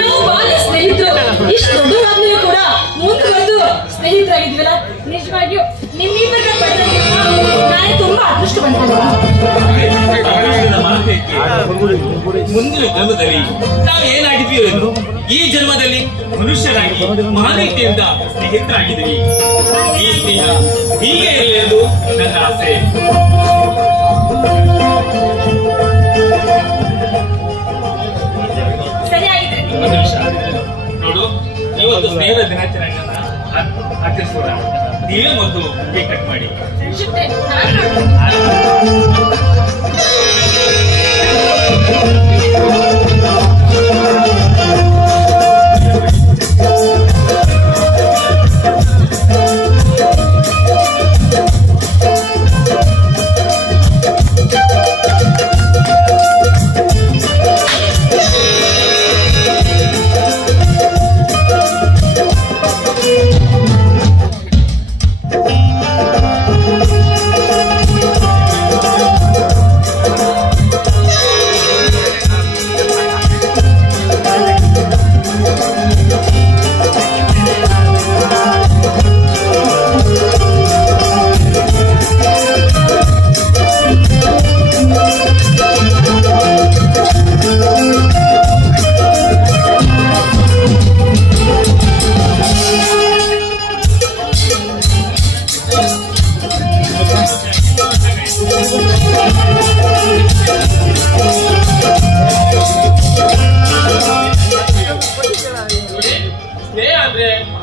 ನಾವು ಬಾಲ್ಯ ಸ್ನೇಹಿತರು ಇಷ್ಟು ದೊಡ್ಡವರಾದ್ಮೇಲೆ ಕೂಡ ಮುಂದುವರೆದು ಸ್ನೇಹಿತರಾಗಿದ್ವಲ್ಲ. ನಿಜವಾಗಿಯೂ ನಿಮ್ಮಿಬ್ಬರ ಪಡೆದ ನಾನೇ ತುಂಬಾ ಮುಂದಿನ ಜನ್ಮದಲ್ಲಿ ನಾವು ಏನಾಗಿದ್ವಿ ಎಂದು ಈ ಜನ್ಮದಲ್ಲಿ ಮನುಷ್ಯರಾಗಿ ಮಾನವೀಯತೆಯಿಂದ ಸ್ನೇಹಿತರಾಗಿದ್ವಿ. ಈ ಸ್ನೇಹ ಹೀಗೆ ಇರಲಿ ಎಂದು ನನ್ನ ಆಸೆ. ನೋಡು, ಇವತ್ತು ಸ್ನೇಹದ ದಿನಾಚರಣೆಯನ್ನ ಆಚರಿಸೋಣ. ನೀವೇ ಮೊದಲು ಕೇಕ್ ಕಟ್ ಮಾಡಿ.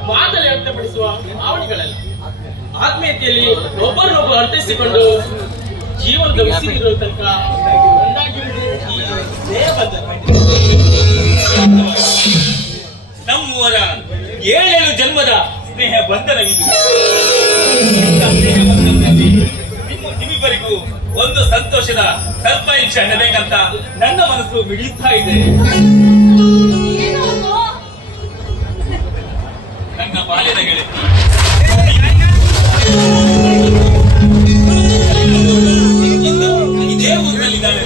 ಮಾತಲ್ಲಿ ವ್ಯಕ್ತಪಡಿಸುವ ಭಾವನೆಗಳಲ್ಲ, ಆತ್ಮೀಯತೆಯಲ್ಲಿ ಒಬ್ಬರನ್ನೊಬ್ಬರು ಅರ್ಥೈಸಿಕೊಂಡು ಜೀವನದ ಉಸಿರಿರುವ ತನಕ ನಮ್ಮವರ 7 ಜನ್ಮದ ಸ್ನೇಹ ಬಂಧನವಿದು. ನಿಮ್ಮಿಬ್ಬರಿಗೂ ಒಂದು ಸಂತೋಷದ ಸರ್ಪ್ರೈಸ್ ಹೇಳಬೇಕಂತ ನನ್ನ ಮನಸ್ಸು ಮಿಡಿಯುತ್ತಾ ಇದೆ. ನನ್ನ ಬಾಲ್ಯದ ಗೆಳತಿ ಇದೇ ಊರಿನಲ್ಲಿದ್ದಾಳೆ.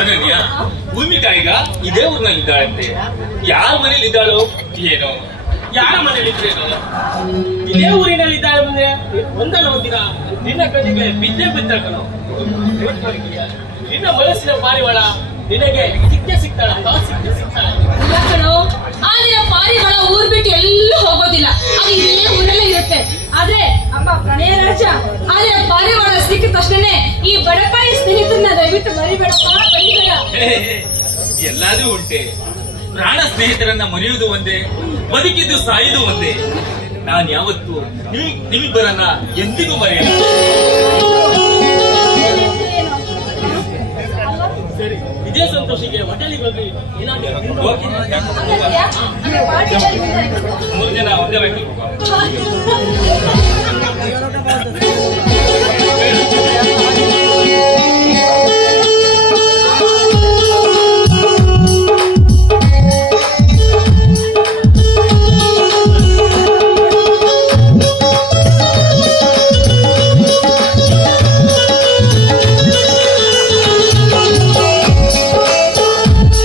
ಅನನ್ಯ, ಭೂಮಿಕಾ ಈಗ ಇದೇ ಊರಿನಲ್ಲಿದ್ದಾಳಂತೆ. ಯಾರ ಮನೇಲಿ ಇದ್ದಾಳೋ ಏನೋ, ಯಾರ ಮನೇಲಿ ಇದ್ರೇನೋ. ಇದೇ ಊರಿನಲ್ಲಿ ಇದ್ದಾಳೆ ಮುಂದೆ ಒಂದಲ್ಲ ಒಂದಿನ ನಿನ್ನ ಕಣ್ಣಿಗೆ ಬಿದ್ದೆ ಬಿದ್ದಕನು. ನಿನ್ನ ಮನಸ್ಸಿನ ಪಾರಿವಾಳ ನಿನಗೆ ಸಿಕ್ಕೇ ಸಿಗ್ತಾಳ. ಆ ದಿನ ಪಾರಿವಾಳ ಊರ್ ಬಿಟ್ಟು ಎಲ್ಲೂ ಹೋಗೋದಿಲ್ಲ, ಅದು ಇದೇ ಊರಲ್ಲೇ ಇರುತ್ತೆ. ಆದ್ರೆ ಅಪ್ಪ ಪ್ರಣಯ ರಾಜ, ಆದ್ರೆ ಪಾರಿವಾಳ ಸಿಕ್ಕ ತಕ್ಷಣನೇ ಈ ಬಡಪಾಯಿ ಸ್ನೇಹಿತರನ್ನ ದಯವಿಟ್ಟು ಮರಿಬೇಡಪ್ಪ, ಬರಿಬೇಡ. ಎಲ್ಲಾದ್ರೂ ಉಂಟೆ. ಪ್ರಾಣ ಸ್ನೇಹಿತರನ್ನ ಮರೆಯುವುದು ಒಂದೇ, ಬದುಕಿದ್ದು ಸಾಯುವುದು ಒಂದೇ. ನಾನ್ ಯಾವತ್ತು ನಿಮ್ಮಿಬ್ಬರನ್ನ ಎಂದಿಗೂ ಮರೆಯಲ್ಲ. ಸರಿ, ಇದೇ ಸಂತೋಷಿಗೆ ಹೋಟೆಲಿಗೆ ಹೋಗಿ ಏನಾದ್ರು 3 ಜನ ಒಂದೇ ಬೇಕು.